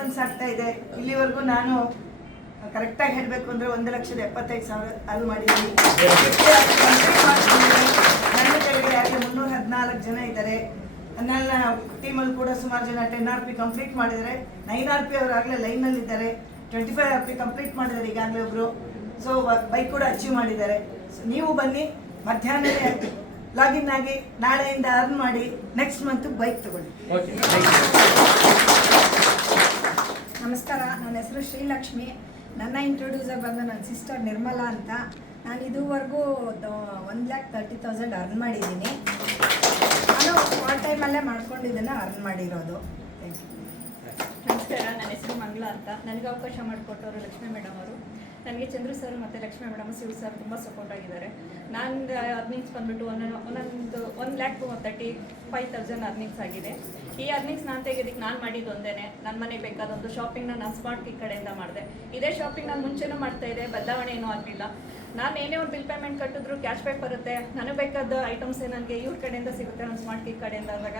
Months ಆಗ್ತಾ ಇದೆ. ಇಲ್ಲಿವರೆಗೂ ನಾನು ಕರೆಕ್ಟಾಗಿ ಹೇಳಬೇಕು ಅಂದರೆ 1,75,000 ಅಲ್ಲಿ ಮಾಡಿದ್ದೀನಿ. ನನ್ನ ಕೆಳಗಡೆ ಆಗಲೇ 314 ಜನ ಇದ್ದಾರೆ. ನನ್ನ ಟೀಮಲ್ಲಿ ಕೂಡ ಸುಮಾರು ಜನ 10 RP ಕಂಪ್ಲೀಟ್ ಮಾಡಿದ್ದಾರೆ. 9 RP ಅವರು ಆಗಲೇ ಲೈನಲ್ಲಿದ್ದಾರೆ. 25 RP ಕಂಪ್ಲೀಟ್ ಮಾಡಿದ್ದಾರೆ ಈಗಾಗಲೇ ಒಬ್ಬರು. ಸೊ ಬೈಕ್ ಕೂಡ ಅಚೀವ್ ಮಾಡಿದ್ದಾರೆ. ಸೊ ನೀವು ಬನ್ನಿ, ಮಧ್ಯಾಹ್ನವೇ ಲಾಗಿನ್ ಆಗಿ ನಾಳೆಯಿಂದ ಅರ್ನ್ ಮಾಡಿ ನೆಕ್ಸ್ಟ್ ಮಂತ್ ಬೈಕ್ ತಗೊಳ್ಳಿ. ನಮಸ್ಕಾರ, ನನ್ನ ಹೆಸರು ಶ್ರೀಲಕ್ಷ್ಮಿ. ನನ್ನ ಇಂಟ್ರೊಡ್ಯೂಸರ್ ಬಂದು ನನ್ನ ಸಿಸ್ಟರ್ ನಿರ್ಮಲಾ ಅಂತ. ನಾನು ಇದುವರೆಗೂ 1,30,000 ಅರ್ನ್ ಮಾಡಿದ್ದೀನಿ. ನಾನು ಪಾರ್ಟ್ ಟೈಮಲ್ಲೇ ಮಾಡ್ಕೊಂಡಿದ್ದನ್ನು ಅರ್ನ್ ಮಾಡಿರೋದು. ನಮಸ್ಕಾರ, ನನ್ನ ಹೆಸರು ಮಂಗಳ ಅಂತ. ನನಗೆ ಅವಕಾಶ ಮಾಡಿಕೊಟ್ಟವರು ಲಕ್ಷ್ಮೀ ಮೇಡಮ್ ಅವರು. ನನಗೆ ಚಂದ್ರು ಸರ್ ಮತ್ತು ಲಕ್ಷ್ಮೀ ಮೇಡಮ್ ಶಿವ ಸರ್ ತುಂಬ ಸಪೋರ್ಟ್ ಆಗಿದ್ದಾರೆ. ನಾನು ಅರ್ನಿಂಗ್ಸ್ ಬಂದುಬಿಟ್ಟು ಒಂದೊಂದು 1,35,000 ಅರ್ನಿಂಗ್ಸ್ ಆಗಿದೆ. ಈ ಅರ್ನಿಂಗ್ಸ್ ನಾನು ತೆಗೆದಕ್ಕೆ ನಾನು ಮಾಡಿದ್ದು ಒಂದೇ, ನನ್ನ ಮನೆಗೆ ಬೇಕಾದೊಂದು ಶಾಪಿಂಗ್ನ ನಾನು ಸ್ಮಾರ್ಟ್ ಕಿಕ್ ಕಡೆಯಿಂದ ಮಾಡಿದೆ. ಇದೇ ಶಾಪಿಂಗ್ ನಾನು ಮುಂಚೆನೂ ಮಾಡ್ತಾಯಿದ್ದೆ, ಬದಲಾವಣೆ ಏನೂ ಆಗಲಿಲ್ಲ. ನಾನು ಏನೇ ಒಂದು ಬಿಲ್ ಪೇಮೆಂಟ್ ಕಟ್ಟಿದ್ರು ಕ್ಯಾಶ್ ಬ್ಯಾಕ್ ಬರುತ್ತೆ. ನನಗೆ ಬೇಕಾದ ಐಟಮ್ಸೇ ನನಗೆ ಇವ್ರ ಕಡೆಯಿಂದ ಸಿಗುತ್ತೆ, ನಮ್ಮ ಸ್ಮಾರ್ಟ್ ಕಿಕ್ ಕಡೆಯಿಂದ. ಆದಾಗ